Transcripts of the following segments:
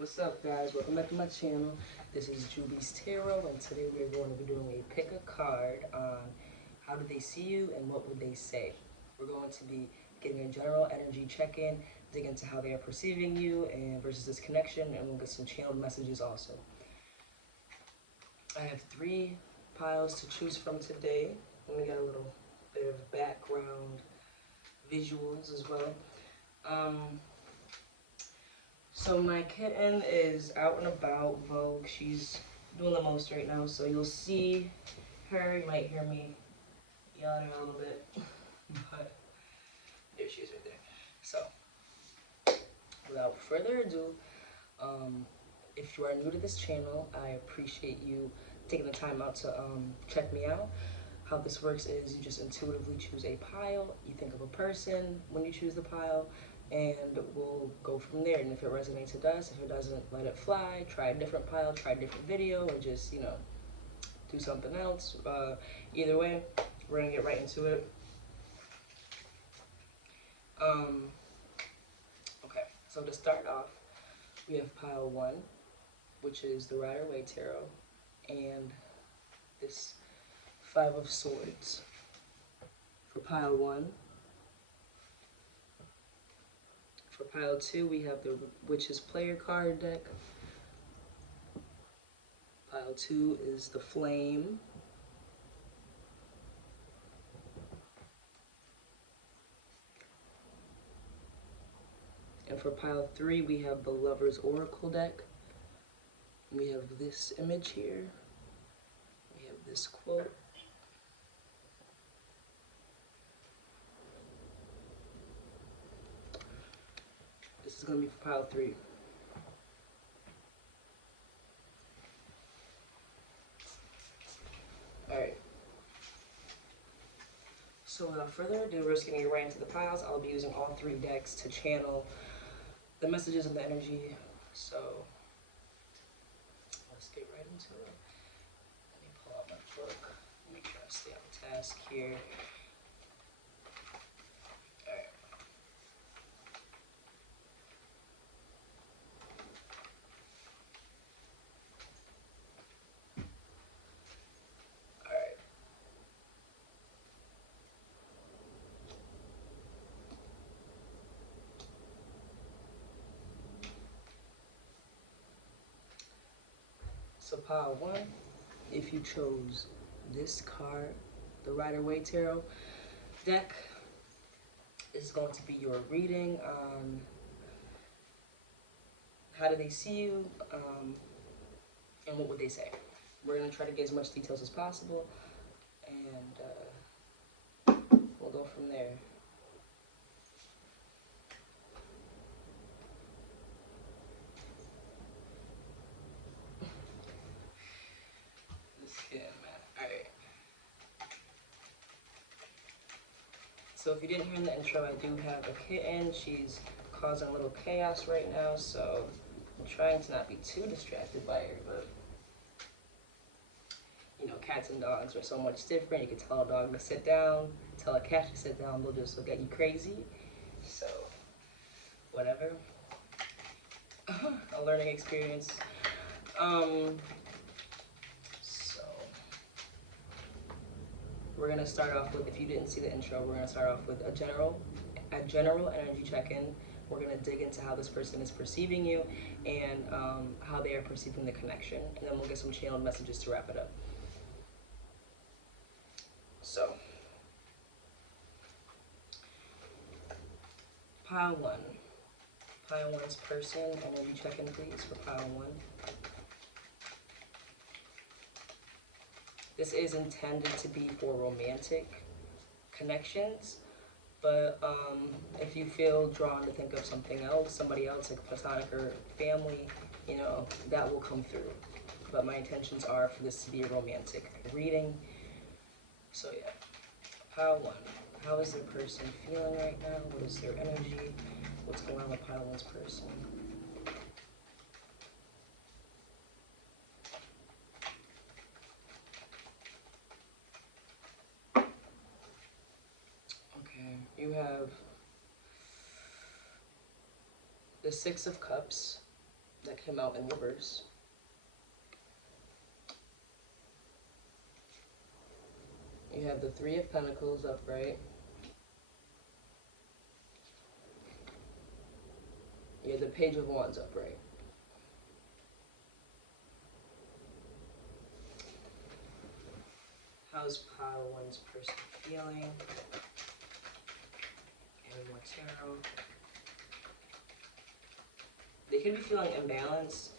What's up, guys? Welcome back to my channel. This is Juby's Tarot, and today we're going to be doing a pick a card on how do they see you and what would they say. We're going to be getting a general energy check-in, dig into how they are perceiving you and versus this connection, and we'll get some channeled messages also. I have 3 piles to choose from today. Let me get a little bit of background visuals as well. So my kitten is out and about, Vogue. She's doing the most right now, so you'll see her. You might hear me yelling a little bit, but there she is right there. So without further ado, if you are new to this channel, I appreciate you taking the time out to check me out. How this works is you just intuitively choose a pile, you think of a person when you choose the pile, and we'll go from there. And if it resonates, it does. If it doesn't, let it fly. Try a different pile, try a different video, or just, you know, do something else. Either way, we're gonna get right into it. Okay, so to start off, we have pile 1, which is the Rider-Waite Tarot, and this 5 of Swords. For pile 1. For pile 2, we have the Witch's Player card deck. Pile 2 is the Flame. And for pile 3, we have the Lover's Oracle deck. We have this image here. We have this quote. This is going to be for pile 3. Alright. So without further ado, we're just going to get right into the piles. I'll be using all 3 decks to channel the messages and the energy. So let's get right into it. Let me pull out my book. Make sure I stay on task here. So pile 1, if you chose this card, the Rider-Waite Tarot deck, is going to be your reading on how do they see you, and what would they say. We're going to try to get as much details as possible, and we'll go from there. So if you didn't hear in the intro, I do have a kitten. She's causing a little chaos right now, so I'm trying to not be too distracted by her, but you know, cats and dogs are so much different. You can tell a dog to sit down, tell a cat to sit down, they'll just look at you crazy. So, whatever. A learning experience. We're going to start off with, if you didn't see the intro, we're going to start off with a general energy check-in. We're going to dig into how this person is perceiving you and how they are perceiving the connection. And then we'll get some channeled messages to wrap it up. So, pile 1. Pile 1's person, energy check-in please for pile 1. This is intended to be for romantic connections, but if you feel drawn to think of something else, somebody else, like platonic or family, you know, that will come through. But my intentions are for this to be a romantic reading. So yeah, pile 1. How is their person feeling right now? What is their energy? What's going on with pile 1's person? You have the 6 of Cups, that came out in reverse. You have the Three of Pentacles upright. You have the Page of Wands upright. How's pile one's person feeling? And more tarot. They could be feeling imbalanced.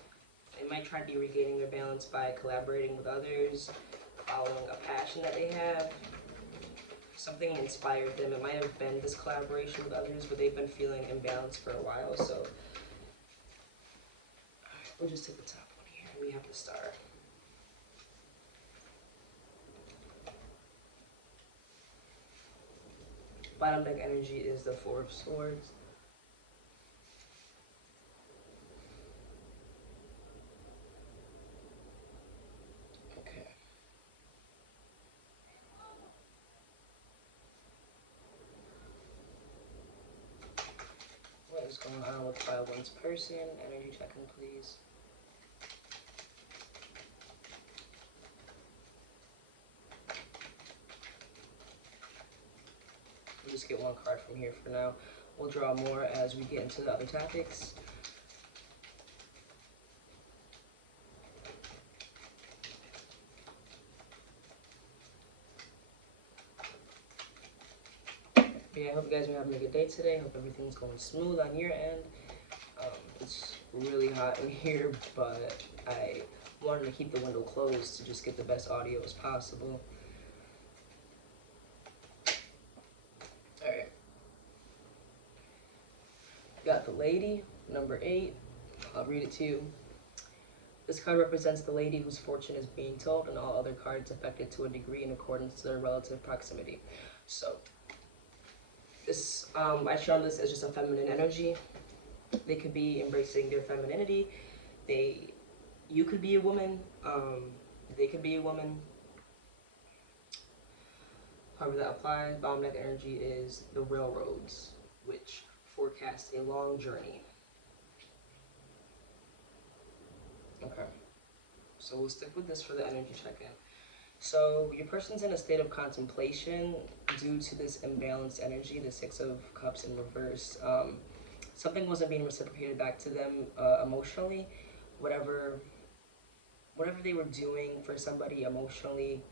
They might try to be regaining their balance by collaborating with others, following a passion that they have. Something inspired them. It might have been this collaboration with others, but they've been feeling imbalanced for a while. So we'll just take the top one here. We have the Star. Bottom deck energy is the Four of Swords. Okay. What is going on with pile one's person? Energy check-in, please. We'll just get one card from here for now. We'll draw more as we get into the other topics. Yeah, I hope you guys are having a good day today. Hope everything's going smooth on your end. It's really hot in here, but I wanted to keep the window closed to just get the best audio as possible. Alright. Got the Lady, number 8. I'll read it to you. This card represents the lady whose fortune is being told, and all other cards affected to a degree in accordance to their relative proximity. So, this I shown this as just a feminine energy. They could be embracing their femininity. You could be a woman. They could be a woman. However that applies. Bottom deck energy is the railroads, which forecast a long journey. Okay, so we'll stick with this for the energy check-in. So your person's in a state of contemplation due to this imbalanced energy, the Six of Cups in reverse. Something wasn't being reciprocated back to them emotionally. Whatever they were doing for somebody emotionally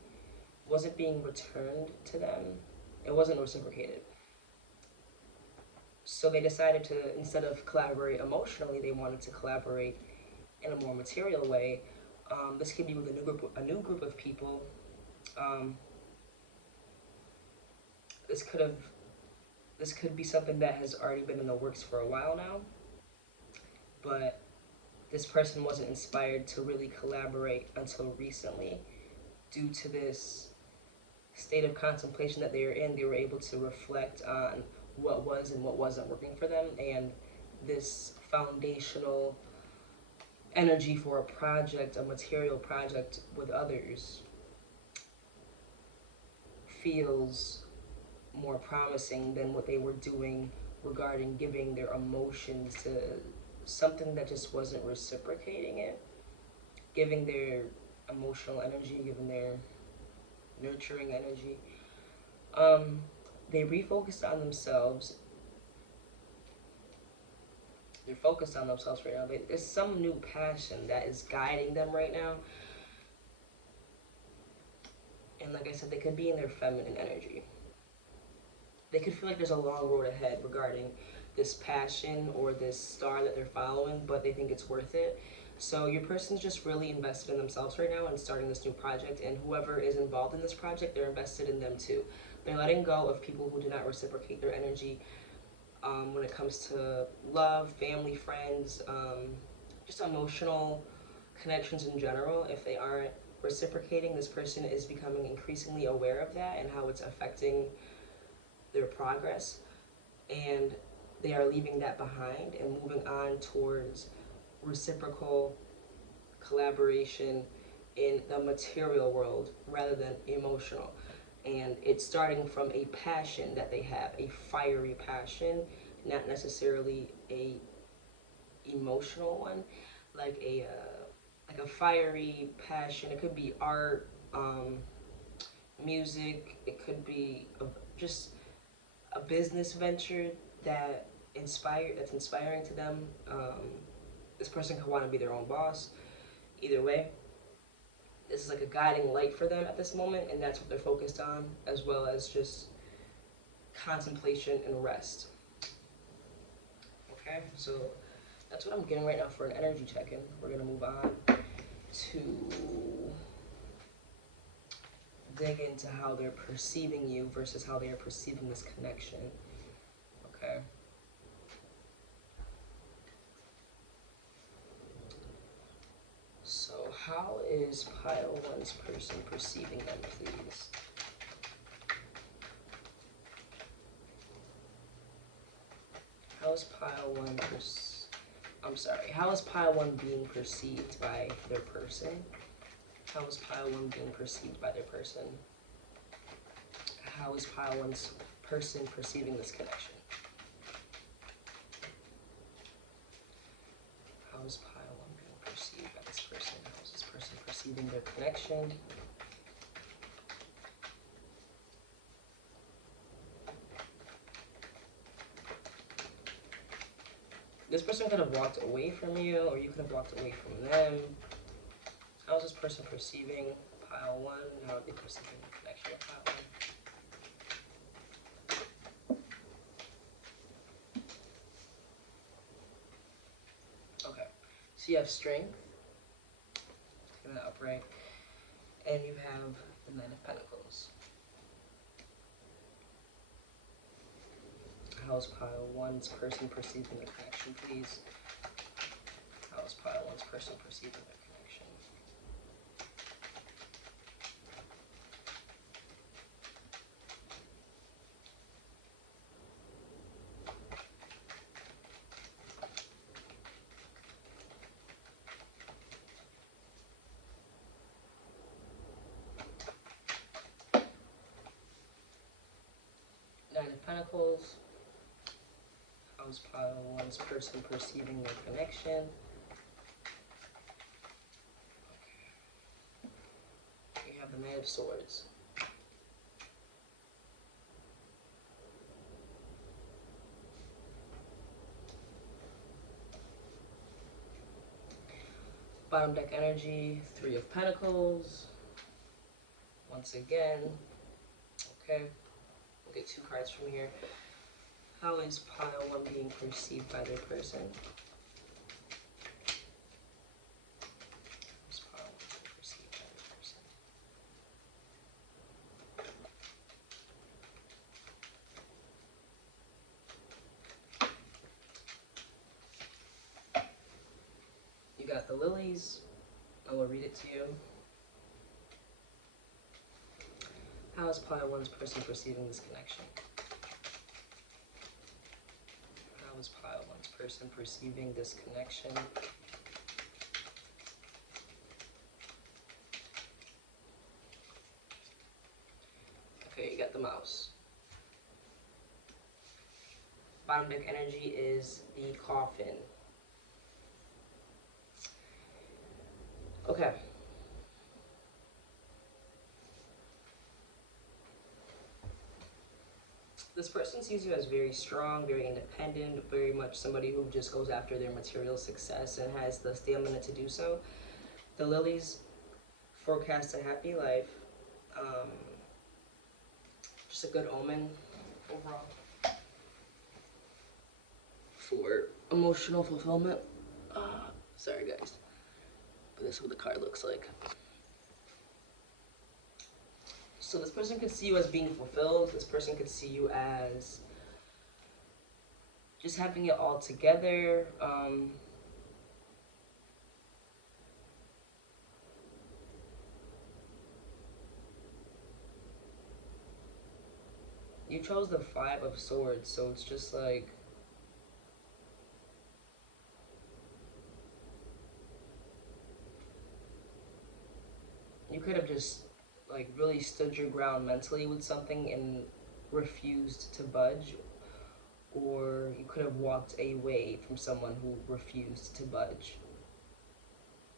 wasn't being returned to them. It wasn't reciprocated. So they decided to, instead of collaborate emotionally, they wanted to collaborate in a more material way. This could be with a new group of people. This could be something that has already been in the works for a while now, but this person wasn't inspired to really collaborate until recently. Due to this state of contemplation that they were in, they were able to reflect on what was and what wasn't working for them, and this foundational energy for a project, a material project with others, feels more promising than what they were doing regarding giving their emotions to something that just wasn't reciprocating it, giving their emotional energy, giving their nurturing energy. They refocused on themselves. They're focused on themselves right now. There's some new passion that is guiding them right now. And like I said, they could be in their feminine energy. They could feel like there's a long road ahead regarding this passion or this star that they're following, but they think it's worth it. So your person's just really invested in themselves right now and starting this new project, and whoever is involved in this project, they're invested in them too. They're letting go of people who do not reciprocate their energy when it comes to love, family, friends, just emotional connections in general. If they aren't reciprocating, this person is becoming increasingly aware of that and how it's affecting their progress, and they are leaving that behind and moving on towards reciprocal collaboration in the material world rather than emotional. And it's starting from a passion that they have, a fiery passion, not necessarily a emotional one. like a fiery passion. It could be art, music. It could be just a business venture that's inspiring to them. This person could want to be their own boss. Either way, this is like a guiding light for them at this moment, and that's what they're focused on, as well as just contemplation and rest. Okay, so that's what I'm getting right now for an energy check-in. We're gonna move on to dig into how they're perceiving you versus how they are perceiving this connection. Okay. So how is pile one's person perceiving them, please? How is pile one how is pile one being perceived by their person? How is pile one being perceived by their person? How is pile one's person perceiving this connection? How is pile one being perceived by this person? How is this person perceiving their connection? This person could have walked away from you, or you could have walked away from them. How is this person perceiving pile one? How are they perceiving the connection with pile one? Okay, so you have strength, taking that upright, and you have the Nine of Pentacles. How is pile one's person perceiving their connection, please? How is pile one's person perceiving their connection? Nine of Pentacles. How is pile one's person perceiving their connection? Okay. You have the Knight of Swords. Bottom deck energy, Three of Pentacles. Once again, okay, we'll get two cards from here. How is pile one being perceived by their person? How is pile one being perceived by their person? You got the lilies. I will read it to you. How is pile one's person perceiving this connection? How is pile one's person perceiving this connection? Okay, you got the mouse. Bottom deck energy is the coffin. Okay. This person sees you as very strong, very independent, very much somebody who just goes after their material success and has the stamina to do so. The lilies forecast a happy life. Just a good omen overall for emotional fulfillment. Sorry guys, but this is what the card looks like. So this person could see you as being fulfilled. This person could see you as just having it all together. You chose the Five of Swords, so it's just like, you could have just like really stood your ground mentally with something and refused to budge, or you could have walked away from someone who refused to budge.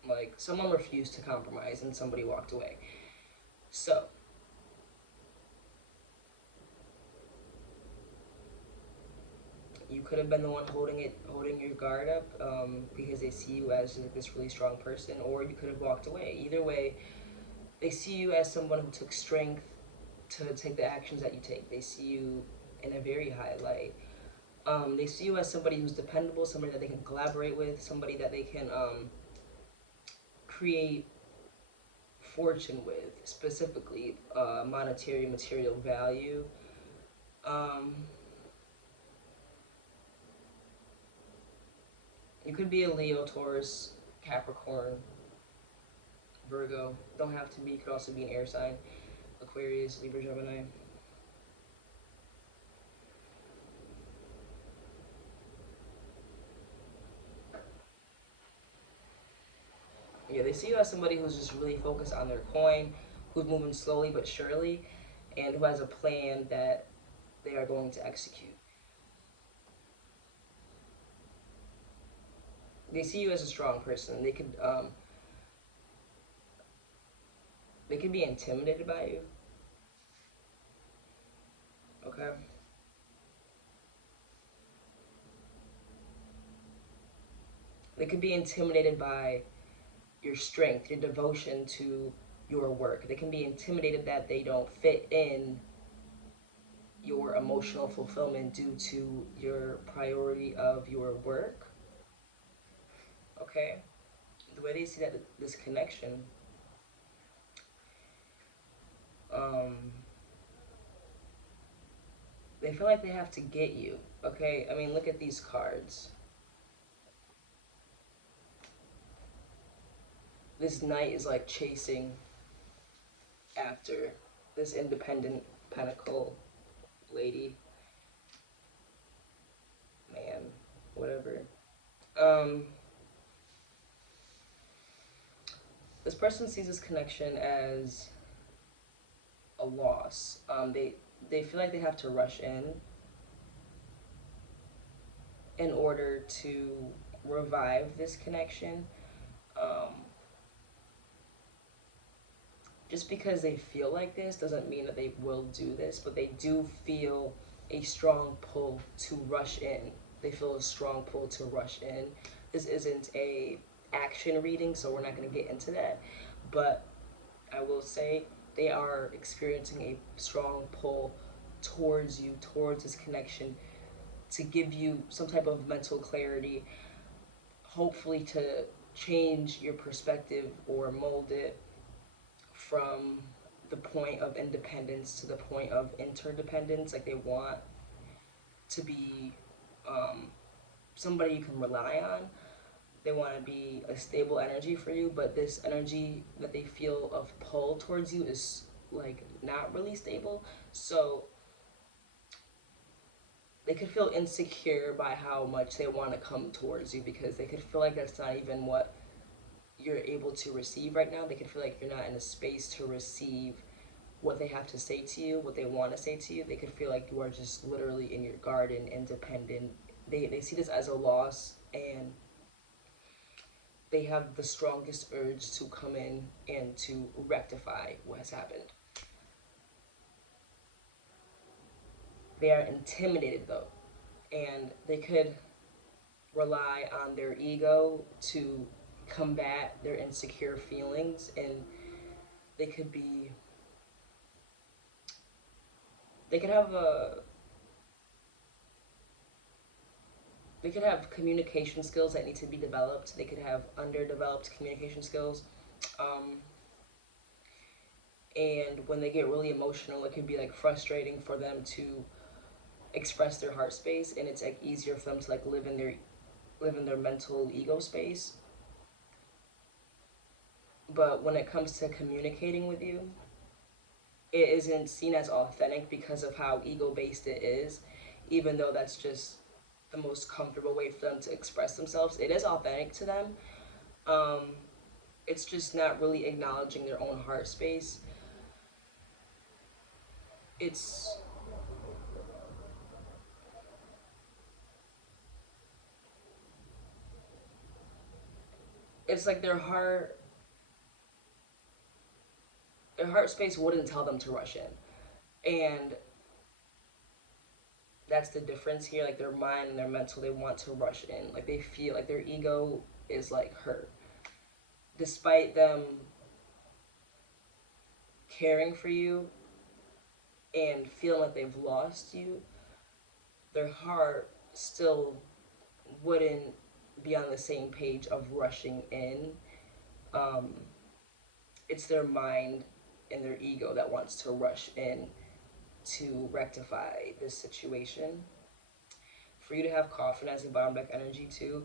Like, someone refused to compromise and somebody walked away. So, you could have been the one holding your guard up, because they see you as like this really strong person, or you could have walked away. Either way, they see you as someone who took strength to take the actions that you take. They see you in a very high light. They see you as somebody who's dependable, somebody that they can collaborate with, somebody that they can create fortune with, specifically monetary material value. Um, you could be a Leo, Taurus, Capricorn, Virgo. Don't have to be. You could also be an air sign, Aquarius, Libra, Gemini. Yeah, they see you as somebody who's just really focused on their coin, who's moving slowly but surely, and who has a plan that they are going to execute. They see you as a strong person. They could be intimidated by you. Okay. They could be intimidated by your strength, your devotion to your work. They can be intimidated that they don't fit in your emotional fulfillment due to your priority of your work. Okay. The way they see that this connection, um, they feel like they have to get you. Okay. I mean, look at these cards. This knight is like chasing after this independent pentacle lady, man, whatever. Um, this person sees this connection as a loss. They feel like they have to rush in order to revive this connection. Um, just because they feel like this doesn't mean that they will do this, but they do feel a strong pull to rush in. They feel a strong pull to rush in. This isn't a action reading, so we're not going to get into that. But I will say they are experiencing a strong pull towards you, towards this connection, to give you some type of mental clarity, hopefully to change your perspective or mold it from the point of independence to the point of interdependence. Like, they want to be somebody you can rely on. They want to be a stable energy for you, but this energy that they feel of pull towards you is like not really stable. So they could feel insecure by how much they want to come towards you, because they could feel like that's not even what you're able to receive right now. They could feel like you're not in a space to receive what they have to say to you, what they want to say to you. They could feel like you are just literally in your garden, independent. They see this as a loss, and they have the strongest urge to come in and to rectify what has happened. They are intimidated though, and they could rely on their ego to combat their insecure feelings, and they could be they could have a they could have communication skills that need to be developed. They could have underdeveloped communication skills. Um, and when they get really emotional, it can be like frustrating for them to express their heart space, and it's like easier for them to like live in their mental ego space. But when it comes to communicating with you, it isn't seen as authentic because of how ego based it is, even though that's just the most comfortable way for them to express themselves. It is authentic to them. Um, it's just not really acknowledging their own heart space. It's it's like their heart space wouldn't tell them to rush in. And that's the difference here. Like their mind and their mental, they want to rush in. Like they feel like their ego is like hurt. Despite them caring for you and feeling like they've lost you, their heart still wouldn't be on the same page of rushing in. It's their mind and their ego that wants to rush in to rectify this situation. For you to have confidence and bottom deck energy too,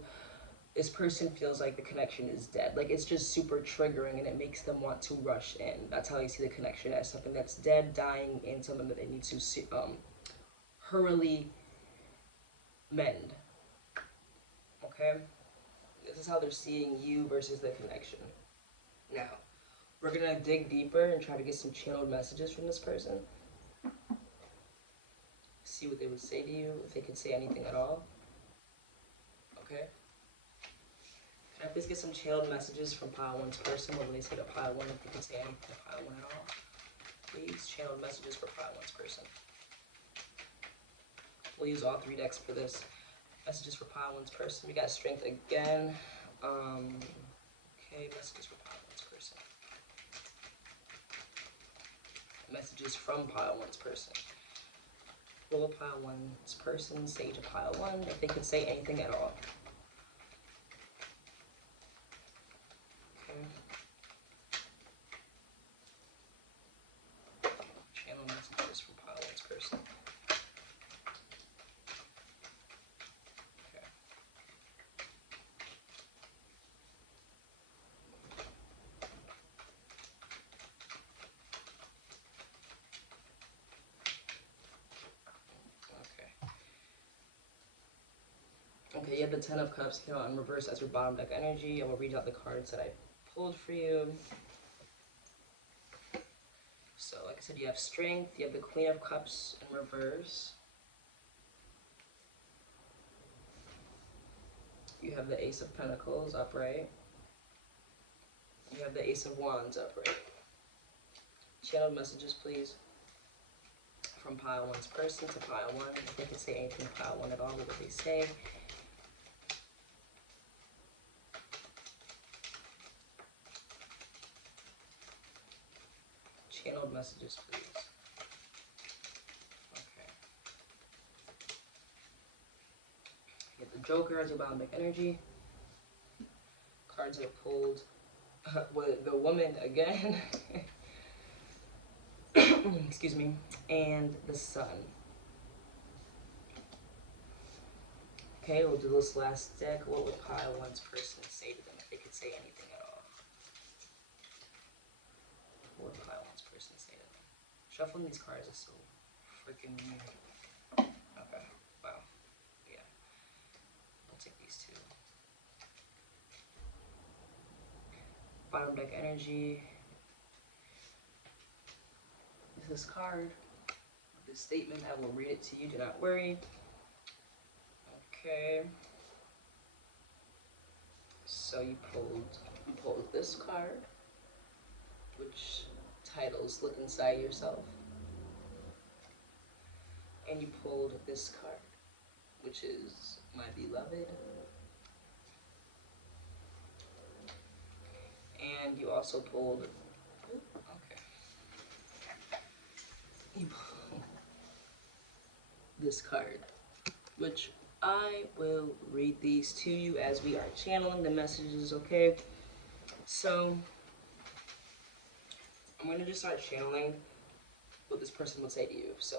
this person feels like the connection is dead. Like it's just super triggering and it makes them want to rush in. That's how you see the connection, as something that's dead, dying, and something that they need to hurriedly mend. Okay? This is how they're seeing you versus the connection. Now, we're gonna dig deeper and try to get some channeled messages from this person. See what they would say to you, if they could say anything at all. Okay? Can I please get some channeled messages from pile one's person? What would they say to pile one, if they could say anything to pile one at all? Please, channeled messages for pile one's person. We'll use all 3 decks for this. Messages for pile one's person. We got strength again. Okay, messages for pile one's person. Messages from pile one's person. What will pile one's person say to pile one, if they could say anything at all? Okay. Channel messages from pile one's person. Okay, you have the 10 of Cups here in reverse as your bottom deck energy. I will read out the cards that I pulled for you. So, like I said, you have Strength, you have the Queen of Cups in reverse. You have the Ace of Pentacles upright. You have the Ace of Wands upright. Channel messages, please, from pile one's person to pile one. If they could say anything to pile one at all, what would they say? Channeled messages, please. Okay. You have the Joker as your bottom deck energy. Cards are pulled. With the Woman again. Excuse me. And the Sun. Okay, we'll do this last deck. What would pile one's person say to them, if they could say anything at all? What would pile one's person say to them? Shuffling these cards is so freaking weird. Okay, wow. Yeah. I'll take these 2. Bottom deck energy. This card. This statement, I will read it to you, do not worry. Okay. So you pulled this card, which titles Look Inside Yourself. And you pulled this card, which is My Beloved. And you also pulled, okay. You pulled this card, which I will read these to you as we are channeling the messages, okay? So, I'm going to just start channeling what this person would say to you, so,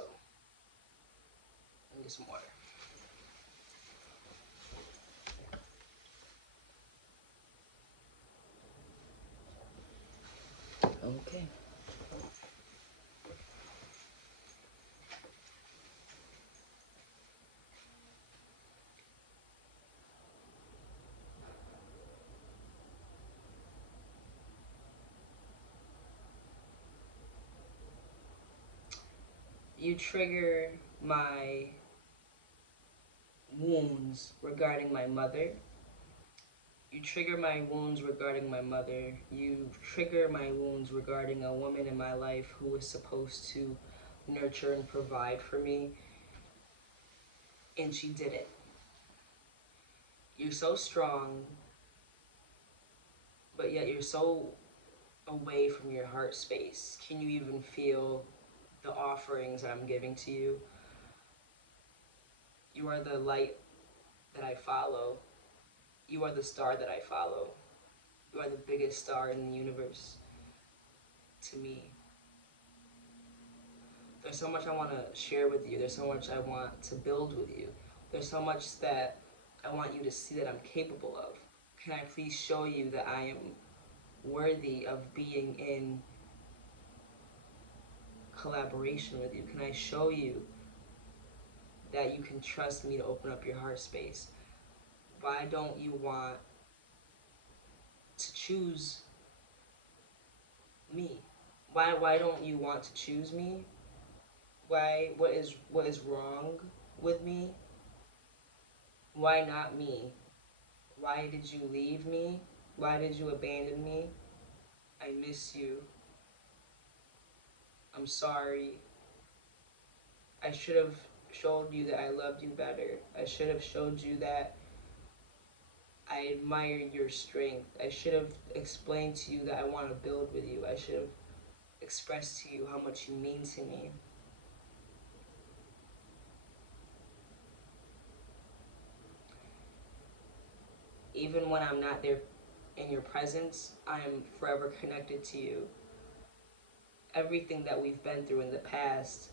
let me get some water. Okay. You trigger my wounds regarding my mother You trigger my wounds regarding my mother. You trigger my wounds regarding a woman in my life who was supposed to nurture and provide for me, and she didn't. You're so strong, but yet you're so away from your heart space. Can you even feel the offerings that I'm giving to you? You are the light that I follow. You are the star that I follow. You are the biggest star in the universe to me. There's so much I want to share with you. There's so much I want to build with you. There's so much that I want you to see that I'm capable of. Can I please show you that I am worthy of being in collaboration with you? Can I show you that you can trust me to open up your heart space? Why don't you want to choose me? Why don't you want to choose me? Why what is wrong with me? Why not me? Why did you leave me? Why did you abandon me? I miss you. I'm sorry. I should have showed you that I loved you better. I should have showed you that I admire your strength. I should have explained to you that I want to build with you. I should have expressed to you how much you mean to me. Even when I'm not there in your presence, I am forever connected to you. Everything that we've been through in the past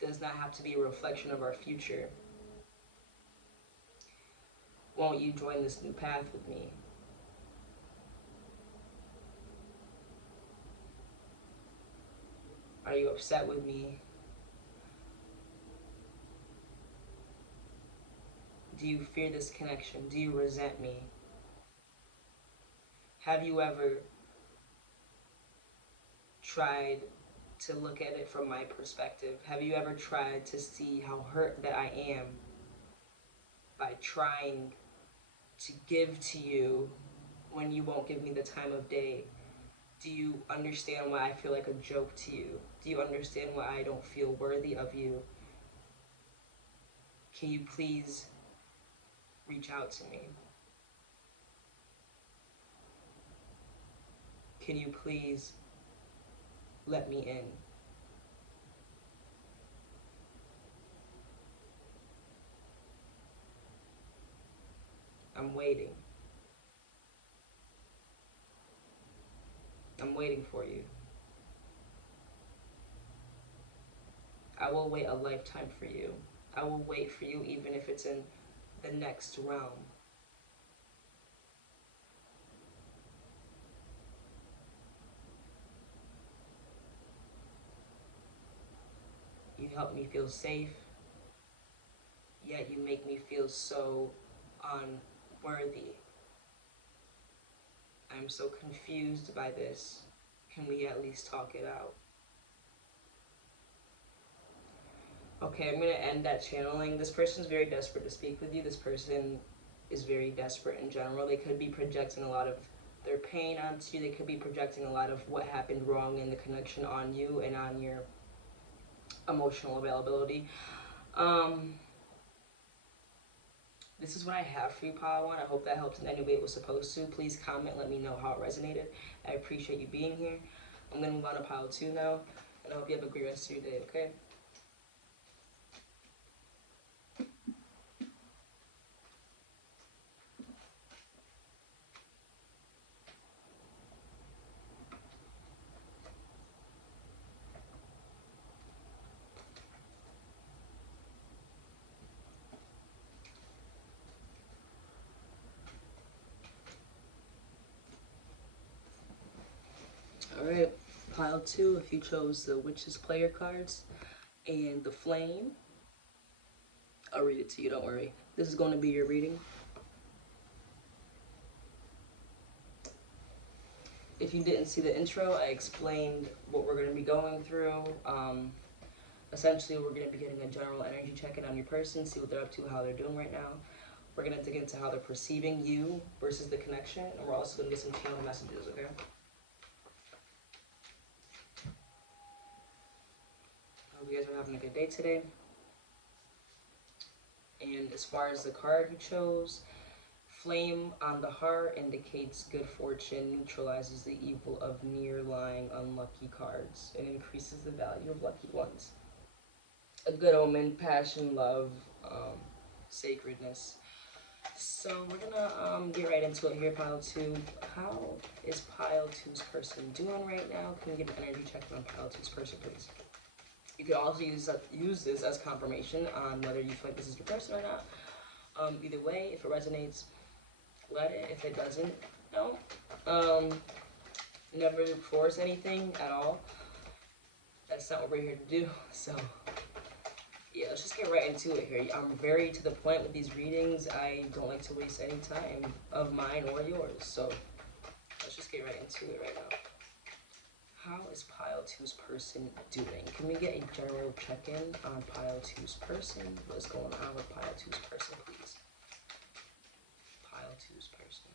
does not have to be a reflection of our future. Won't you join this new path with me? Are you upset with me? Do you fear this connection? Do you resent me? Have you ever tried to look at it from my perspective? Have you ever tried to see how hurt that I am by trying to give to you when you won't give me the time of day? Do you understand why I feel like a joke to you? Do you understand why I don't feel worthy of you? Can you please reach out to me? Can you please let me in? I'm waiting. I'm waiting for you. I will wait a lifetime for you. I will wait for you even if it's in the next realm. You help me feel safe, yet you make me feel so unworthy. I'm so confused by this. Can we at least talk it out? Okay, I'm going to end that channeling. This person's very desperate to speak with you. This person is very desperate in general. They could be projecting a lot of their pain onto you. They could be projecting a lot of what happened wrong in the connection on you and on your emotional availability. This is what I have for you, Padawan. I hope that helped in any way it was supposed to. Please comment, let me know how it resonated. I appreciate you being here. I'm going to move on to pile 2 now, and I hope you have a great rest of your day, okay? Alright, pile 2, if you chose the Witch's Player cards and the Flame, I'll read it to you, don't worry. This is going to be your reading. If you didn't see the intro, I explained what we're going to be going through. Essentially, we're going to be getting a general energy check-in on your person, see what they're up to, how they're doing right now. We're going to dig into how they're perceiving you versus the connection, and we're also going to get some channel messages, okay? I hope you guys are having a good day today. And as far as the card you chose, Flame on the heart indicates good fortune, neutralizes the evil of near-lying unlucky cards, and increases the value of lucky ones. A good omen, passion, love, sacredness. So we're gonna get right into it here, pile 2. How is pile 2's person doing right now? Can we get an energy check on pile 2's person, please? You could also use this as confirmation on whether you feel like this is your person or not. Either way, if it resonates, let it. If it doesn't, no. Never force anything at all. That's not what we're here to do. So yeah, let's just get right into it here. I'm very to the point with these readings. I don't like to waste any time of mine or yours. So let's just get right into it right now. How is pile 2's person doing? Can we get a general check-in on pile 2's person? What's going on with pile 2's person, please? Pile 2's person.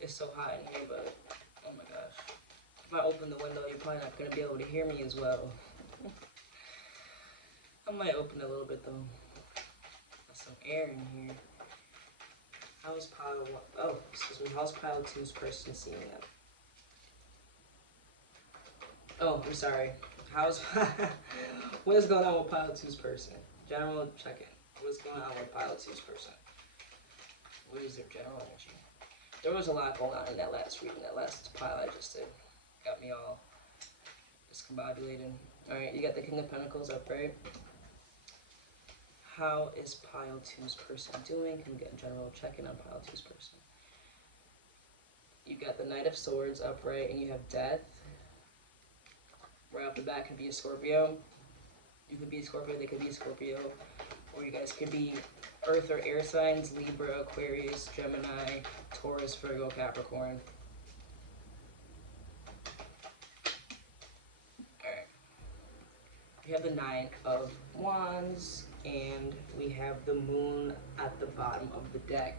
It's so hot in here, but oh my gosh. If I open the window, you're probably not going to be able to hear me as well. I might open it a little bit though. There's some air in here. How's pile 1? Oh, excuse me. How's pile 2's person seeing them? Oh, I'm sorry. How's what is going on with pile 2's person? General check-in. What's going on with pile 2's person? What is their general energy? There was a lot going on in that last reading, that last pile I just did. Got me all discombobulated. Alright, you got the King of Pentacles up, right? How is pile 2's person doing? Can we get a general check-in on pile 2's person? You got the Knight of Swords upright, and you have Death. Right off the bat could be a Scorpio. You could be a Scorpio, they could be a Scorpio. Or you guys could be Earth or air signs, Libra, Aquarius, Gemini, Taurus, Virgo, Capricorn. Alright. We have the Nine of Wands, and we have the Moon at the bottom of the deck.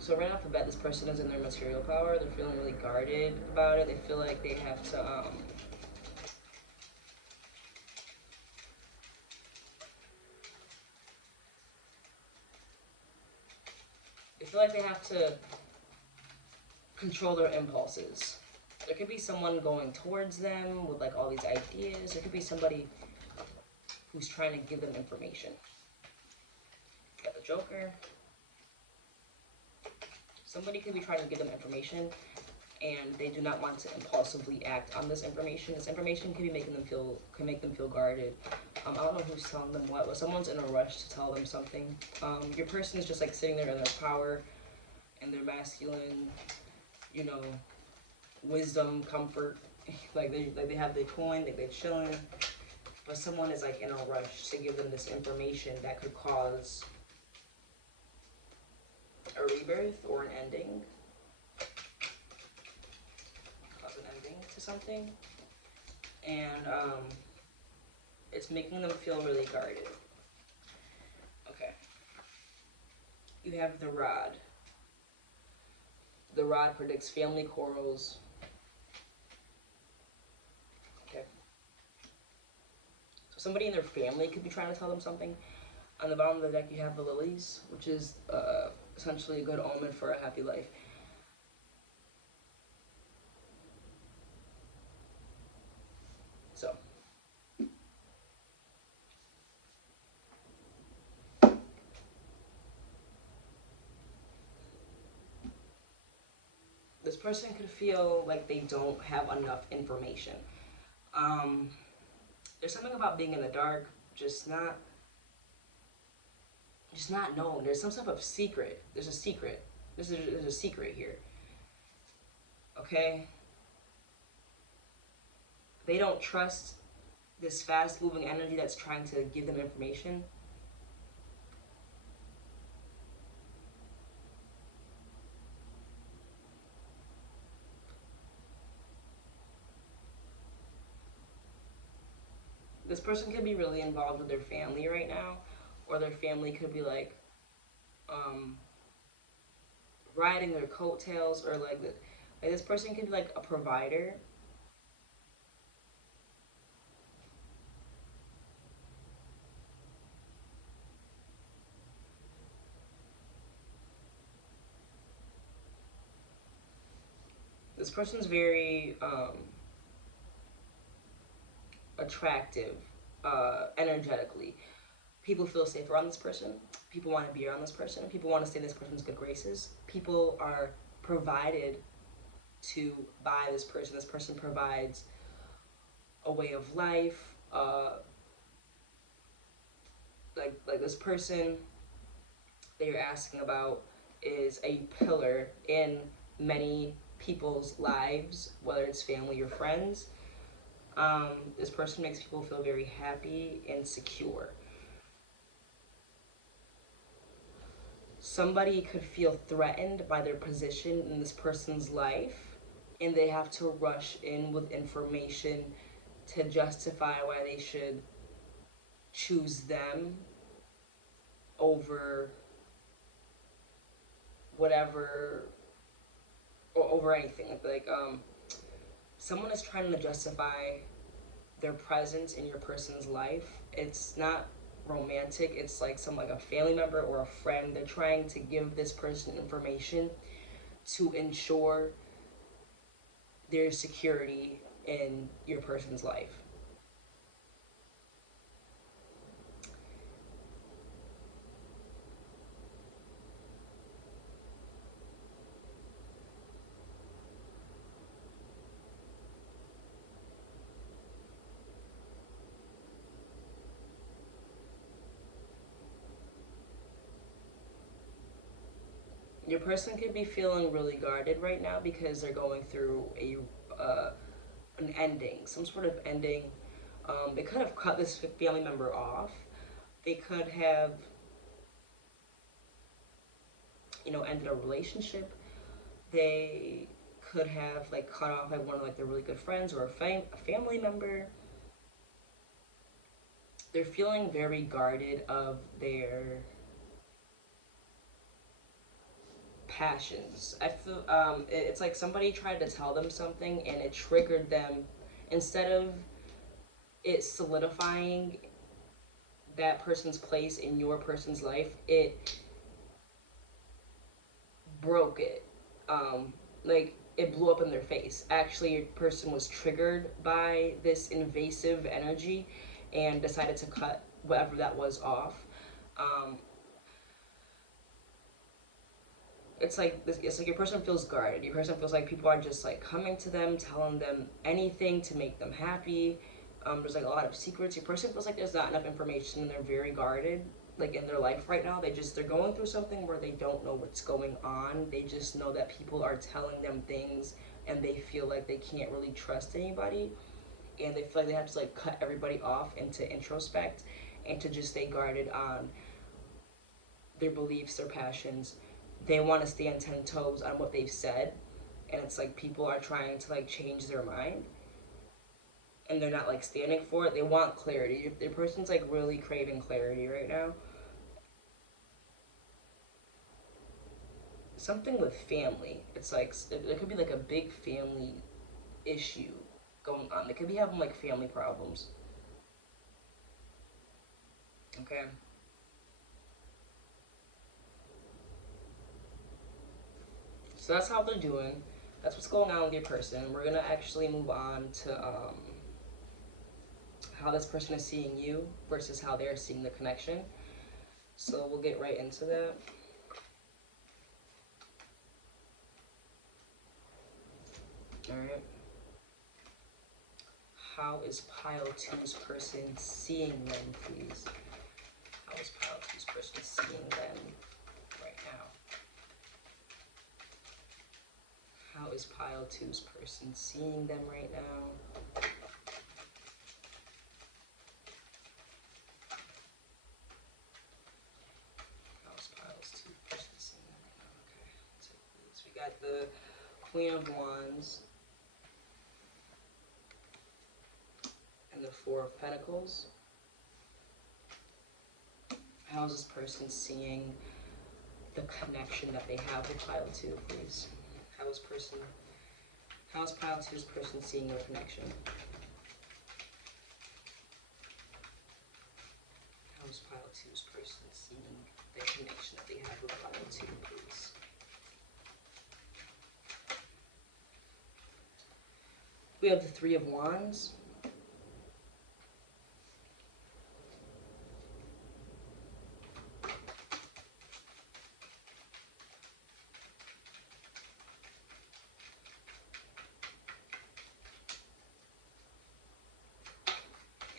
So right off the bat, this person is in their material power. They're feeling really guarded about it. They feel like they have to, control their impulses. There could be someone going towards them with like all these ideas. There could be somebody who's trying to give them information. Got the Joker. Somebody could be trying to give them information, and they do not want to impulsively act on this information. This information could be make them feel guarded. I don't know who's telling them what, but someone's in a rush to tell them something. Your person is just like sitting there in their power, and their masculine, you know, wisdom, comfort. like they have their coin, they're chilling, but someone is like in a rush to give them this information that could cause a rebirth or an ending. Cause an ending to something. And it's making them feel really guarded. Okay. You have the Rod. The Rod predicts family quarrels. Okay. So somebody in their family could be trying to tell them something. On the bottom of the deck, you have the Lilies, which is essentially a good omen for a happy life. So, this person could feel like they don't have enough information. There's something about being in the dark, just not known. There's some sort of secret. There's a secret. There's a secret here. Okay? They don't trust this fast-moving energy that's trying to give them information. this person could be really involved with their family right now, or their family could be like riding their coattails, or like this person could be like a provider. This person's very attractive energetically. People feel safe around this person. People want to be around this person. People want to stay in this person's good graces. People are provided to by this person. This person provides a way of life. Like this person that you're asking about is a pillar in many people's lives, whether it's family or friends. This person makes people feel very happy and secure. Somebody could feel threatened by their position in this person's life, and they have to rush in with information to justify why they should choose them over whatever, or over anything. Someone is trying to justify their presence in your person's life. It's not romantic. It's like like a family member or a friend. They're trying to give this person information to ensure their security in your person's life. Your person could be feeling really guarded right now because they're going through an ending, some sort of ending. They could have cut this family member off. They could have, ended a relationship. They could have like cut off like one of like their really good friends or a family member. They're feeling very guarded of their passions. I feel it's like somebody tried to tell them something and it triggered them. Instead of it solidifying that person's place in your person's life, it broke it. Like it blew up in their face. Actually, your person was triggered by this invasive energy and decided to cut whatever that was off. It's like your person feels guarded. Your person feels like people are just like coming to them, telling them anything to make them happy. There's like a lot of secrets. Your person feels like there's not enough information and they're very guarded, like in their life right now. They're going through something where they don't know what's going on. They just know that people are telling them things and they feel like they can't really trust anybody, and they feel like they have to like cut everybody off and to introspect and to just stay guarded on their beliefs, their passions. They want to stand 10 toes on what they've said, and it's like people are trying to like change their mind and they're not like standing for it. They want clarity. The person's like really craving clarity right now. Something with family. It's like it could be like a big family issue going on. They could be having like family problems. Okay. So that's how they're doing. That's what's going on with your person. We're gonna actually move on to how this person is seeing you versus how they're seeing the connection. So we'll get right into that. Alright. How is pile 2's person seeing them, please? How is pile 2's person seeing them right now? How is pile 2's person seeing them right now? How is pile 2's person seeing them right now? Okay, take this. We got the Queen of Wands and the Four of Pentacles. How is this person seeing the connection that they have with pile 2, please? How is pile 2's person seeing their connection? How is pile 2's person seeing the connection that they have with pile 2, please? We have the Three of Wands.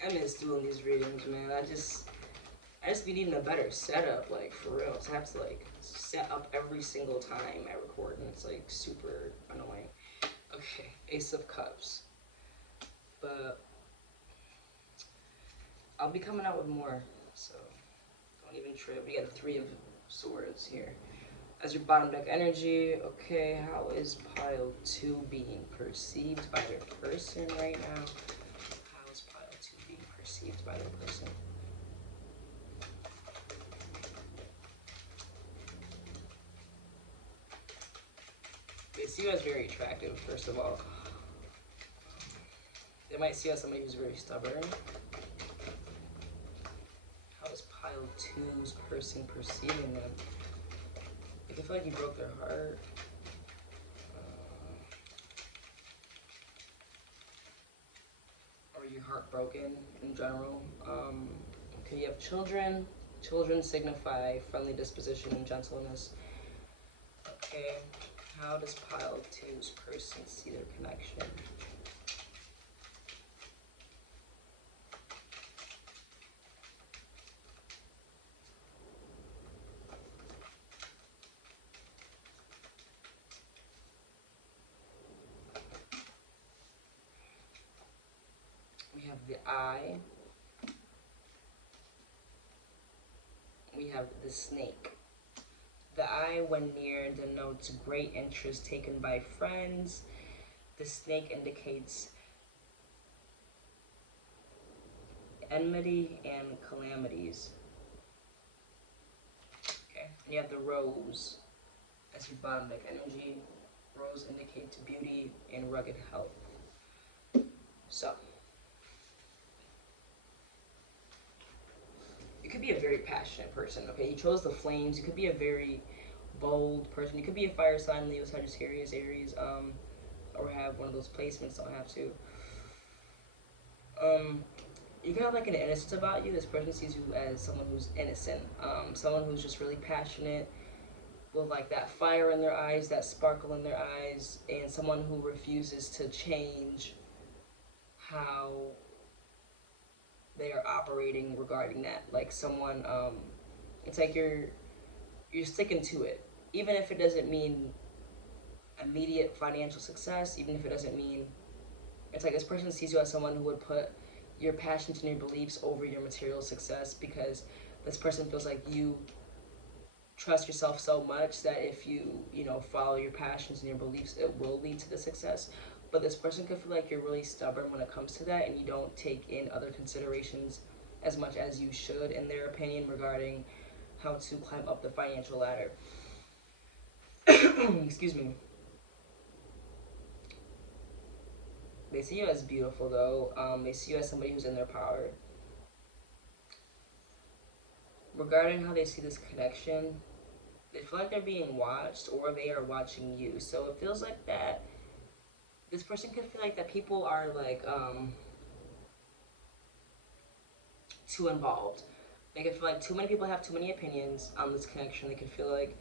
I miss doing these readings, man. I just be needing a better setup, like, for real. So I have to, like, set up every single time I record, and it's, like, super annoying. Okay, Ace of Cups. But I'll be coming out with more, so don't even trip. We got the Three of Swords here. As your bottom deck energy, okay, how is pile 2 being perceived by their person right now? How is pile 2 being perceived by their person? They see you as very attractive, first of all. They might see you as somebody who's very stubborn. How is pile 2's person perceiving them? Like, I feel like you broke their heart. Or you're heartbroken in general. Okay, you have children. Children signify friendly disposition and gentleness. Okay, how does pile 2's person see their connection? We have the Eye. We have the Snake. The Eye, when near, denotes great interest taken by friends. The Snake indicates enmity and calamities. Okay, and you have the Rose as your bottom deck energy. Rose indicates beauty and rugged health. So, you could be a very passionate person, okay? You chose the Flames. You could be a very bold person. You could be a fire sign, Leo, Sagittarius, Aries, or have one of those placements. Don't have to. You can have like an innocence about you. This person sees you as someone who's innocent, someone who's just really passionate, with like that fire in their eyes, that sparkle in their eyes, and someone who refuses to change how they are operating regarding that. Like someone, it's like you're sticking to it, even if it doesn't mean immediate financial success, even if it doesn't mean, it's like this person sees you as someone who would put your passions and your beliefs over your material success, because this person feels like you trust yourself so much that if you follow your passions and your beliefs, it will lead to the success. But this person could feel like you're really stubborn when it comes to that, and you don't take in other considerations as much as you should, in their opinion, regarding how to climb up the financial ladder. Excuse me. They see you as beautiful, though. They see you as somebody who's in their power. Regarding how they see this connection, they feel like they're being watched, or they are watching you. So it feels like that this person could feel like that people are like too involved. They could feel like too many people have too many opinions on this connection. They could feel like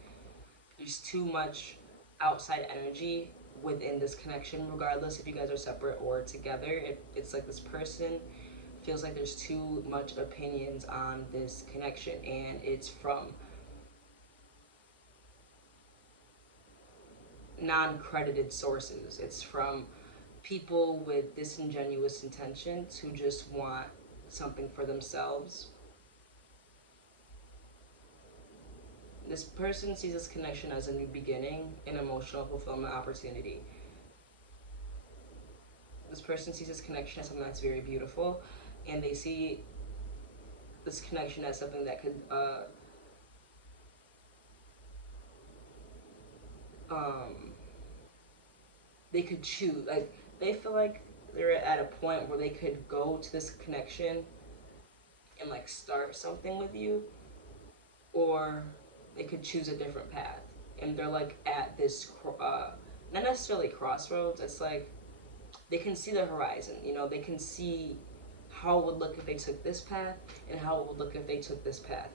there's too much outside energy within this connection, regardless if you guys are separate or together. It's like this person feels like there's too much opinions on this connection, and it's from non-credited sources. It's from people with disingenuous intentions who just want something for themselves. This person sees this connection as a new beginning, an emotional fulfillment opportunity. This person sees this connection as something that's very beautiful, and they see this connection as something that could they could choose. Like, they feel like they're at a point where they could go to this connection and like start something with you, or they could choose a different path. And they're like at this not necessarily crossroads. It's like they can see the horizon. You know, they can see how it would look if they took this path and how it would look if they took this path.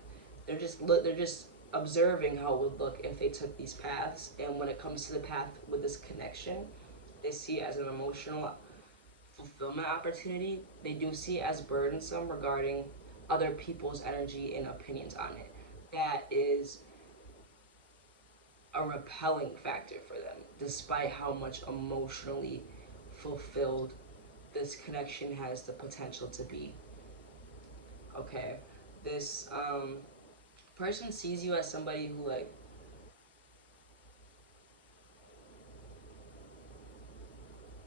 They're just observing how it would look if they took these paths. And when it comes to the path with this connection, they see it as an emotional fulfillment opportunity. They do see it as burdensome regarding other people's energy and opinions on it. That is a repelling factor for them, despite how much emotionally fulfilled this connection has the potential to be. Okay, this person sees you as somebody who like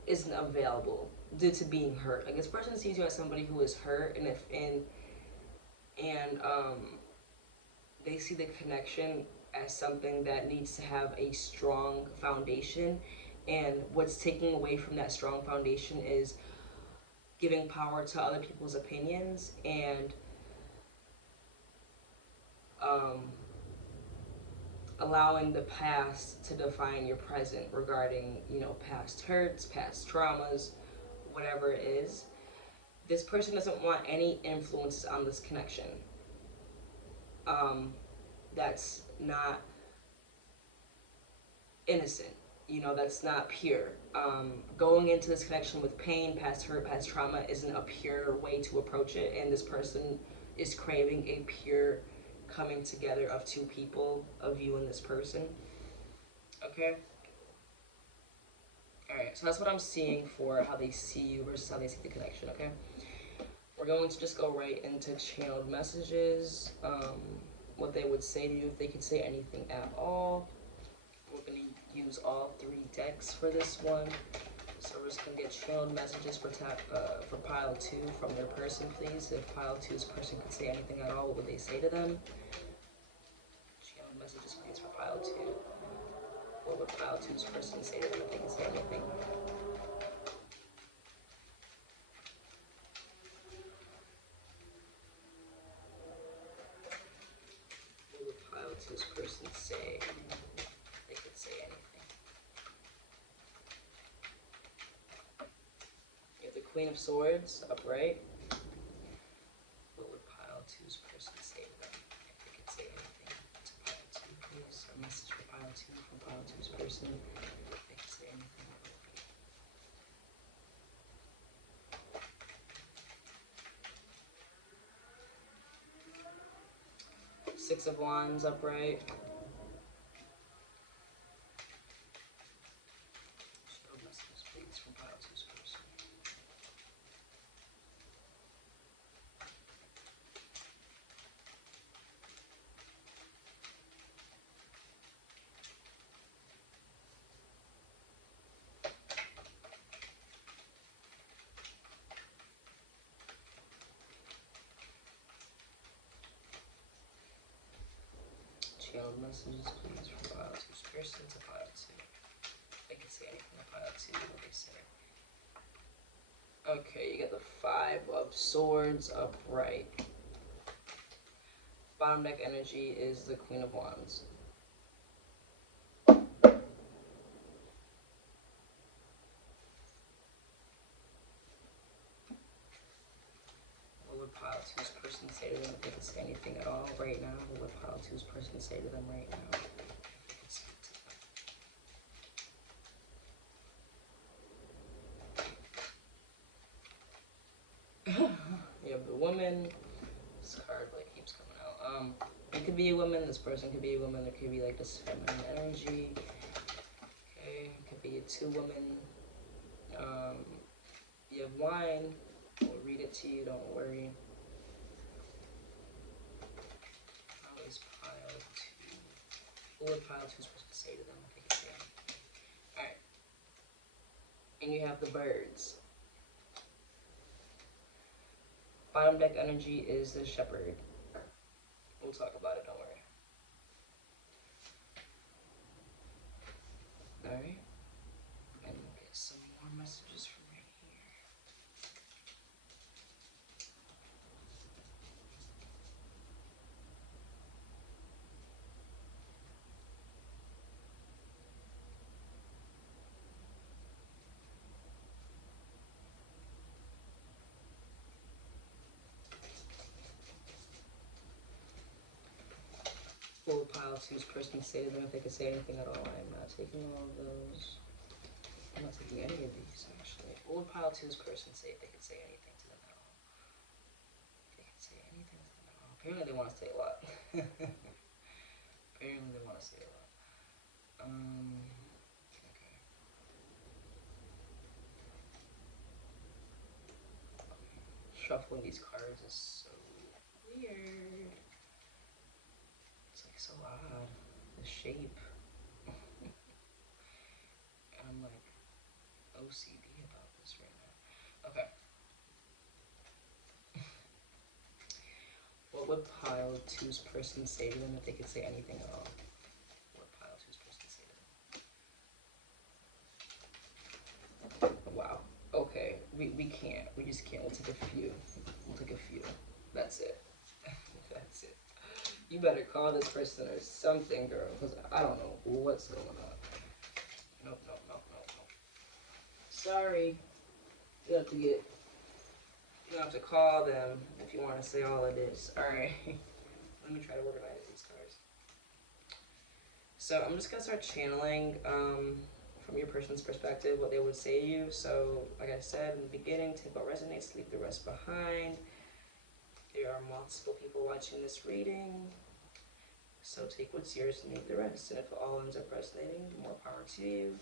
isn't available due to being hurt. Like, this person sees you as somebody who is hurt, and they see the connection as something that needs to have a strong foundation, and what's taking away from that strong foundation is giving power to other people's opinions and allowing the past to define your present regarding, you know, past hurts, past traumas, whatever it is. This person doesn't want any influences on this connection. That's not innocent, you know, that's not pure. Going into this connection with pain, past hurt, past trauma isn't a pure way to approach it, and this person is craving a pure coming together of two people, of you and this person. Okay? Alright, so that's what I'm seeing for how they see you versus how they see the connection, okay? We're going to just go right into channeled messages, what they would say to you, if they could say anything at all. We're going to use all 3 decks for this one. So we're just going to get channeled messages for pile 2 from their person, please. If pile 2's person could say anything at all, what would they say to them? Channeled messages, please, for pile 2. What would pile 2's person say to them if they could say anything? What would pile 2's person say if they could say anything? You have the Queen of Swords upright. What would pile 2's person say to them if they could say anything to pile 2, please? A message for pile 2 from pile 2's person. If they could say anything, what would be? 6 of Wands upright. Show messages, please, from pile 2's person. Channeled messages, please, from pile 2's person to pile 2. They can say anything to pile 2, what they say. Okay, you get the 5 of Swords upright. Bottom deck energy is the Queen of Wands. What would pile 2's person say to them if they could say anything at all right now? What would pile 2's person say to them right now? You have the Woman. This card like keeps coming out. It could be a woman. This person could be a woman. There could be like this feminine energy. Okay, it could be a 2 woman. You have Wine. We'll read it to you. Don't worry. How is pile 2? What would pile 2's person say to them if they could say anything? Alright. And you have the Birds. Bottom deck energy is the shepherd. We'll talk about it, don't worry. Alright. And we'll get some more messages from right here. What would pile two's person say to them if they could say anything at all? I'm not taking all of those. I'm not taking any of these, actually. What would pile two's person say if they could say anything to them at all? If they could say anything to them at all. Apparently they want to say a lot. Apparently they want to say a lot. Okay. Shuffling these cards is so weird. It's like so odd. The shape. And I'm like OCD about this right now. Okay. What would pile two's person say to them if they could say anything at all? What would pile two's person say to them? Wow. Okay. We can't. We just can't. We'll take a few. We'll take a few. That's it. That's it. You better call this person or something, girl, because I don't know what's going on. Nope. Sorry. You have to call them if you want to say all of this. Alright. Let me try to organize these cards. So I'm just going to start channeling from your person's perspective what they would say to you. So, like I said in the beginning, take what resonates, leave the rest behind. There are multiple people watching this reading. So take what's yours and leave the rest. And if it all ends up resonating, more power to you.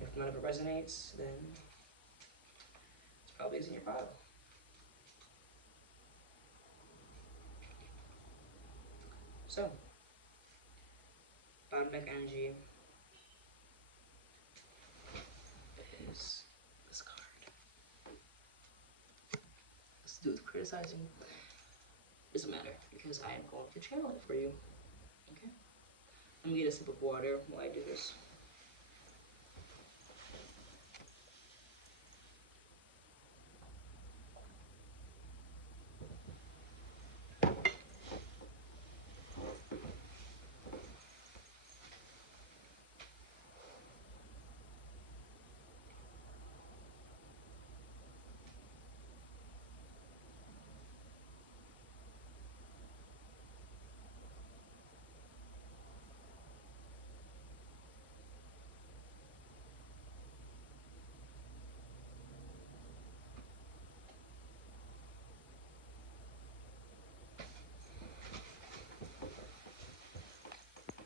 If none of it resonates, then it's probably in your pile. So, bottom deck energy is this card. Let's do with criticizing. Doesn't matter because I am going to channel it for you. Okay? Let me get a sip of water while I do this.